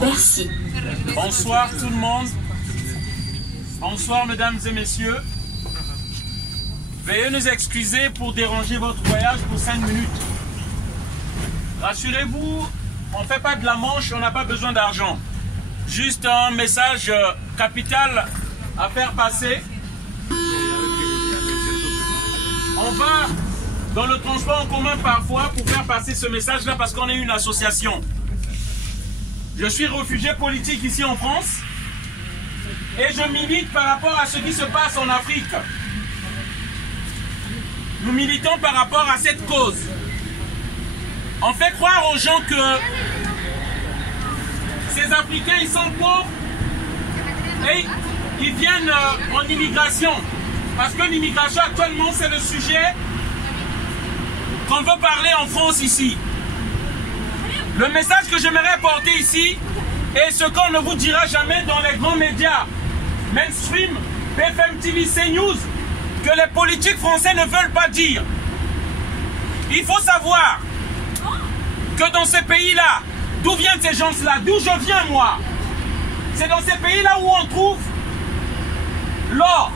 Bercy. Bonsoir tout le monde. Bonsoir mesdames et messieurs. Veuillez nous excuser pour déranger votre voyage pour 5 minutes. Rassurez-vous, on ne fait pas de la manche, on n'a pas besoin d'argent. Juste un message capital à faire passer. On va dans le transport en commun parfois pour faire passer ce message-là parce qu'on est une association. Je suis réfugié politique ici en France et je milite par rapport à ce qui se passe en Afrique. Nous militons par rapport à cette cause. On fait croire aux gens que ces Africains, ils sont pauvres et ils viennent en immigration. Parce que l'immigration actuellement, c'est le sujet qu'on veut parler en France ici. Le message que j'aimerais porter ici est ce qu'on ne vous dira jamais dans les grands médias, mainstream, BFM TV, CNews, que les politiques français ne veulent pas dire. Il faut savoir que dans ces pays-là, d'où viennent ces gens-là, d'où je viens moi, c'est dans ces pays-là où on trouve l'or,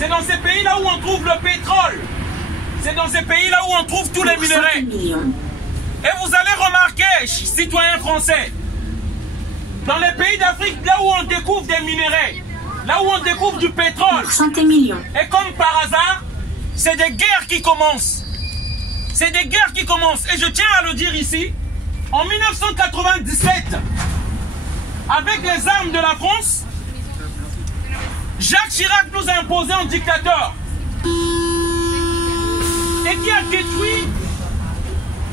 c'est dans ces pays-là où on trouve le pétrole, c'est dans ces pays-là où on trouve tous les minerais. Et vous allez remarquer, citoyens français, dans les pays d'Afrique, là où on découvre des minerais, là où on découvre du pétrole, et comme par hasard, c'est des guerres qui commencent. C'est des guerres qui commencent. Et je tiens à le dire ici, en 1997, avec les armes de la France, Jacques Chirac nous a imposé un dictateur et qui a détruit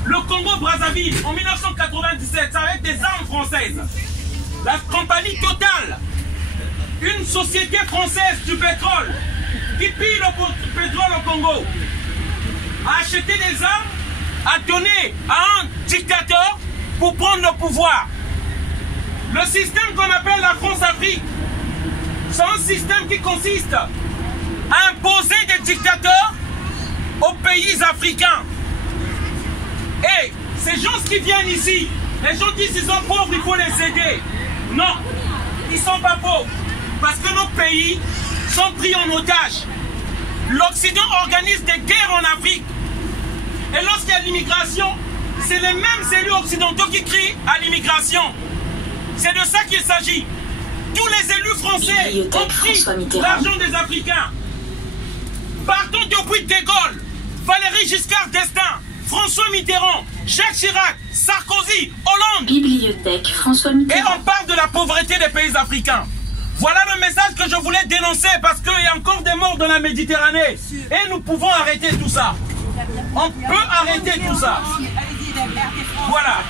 le Congo-Brazzaville en 1997 avec des armes françaises. La compagnie Total, une société française du pétrole qui pille le pétrole au Congo, a acheté des armes, a donné à un dictateur pour prendre le pouvoir. Le système qu'on appelle la France-Afrique, c'est un système qui consiste à imposer des dictateurs aux pays africains. Et ces gens qui viennent ici, les gens disent qu'ils sont pauvres, il faut les aider. Non, ils ne sont pas pauvres. Parce que nos pays sont pris en otage. L'Occident organise des guerres en Afrique. Et lorsqu'il y a l'immigration, c'est les mêmes élus occidentaux qui crient à l'immigration. C'est de ça qu'il s'agit. Tous les élus français ont pris l'argent des Africains. Partant depuis De Gaulle, Valéry Giscard d'Estaing, François Mitterrand, Jacques Chirac, Sarkozy, Hollande. Bibliothèque François Mitterrand. Et on parle de la pauvreté des pays africains. Voilà le message que je voulais dénoncer parce qu'il y a encore des morts dans la Méditerranée. Et nous pouvons arrêter tout ça. On peut arrêter tout ça. Voilà.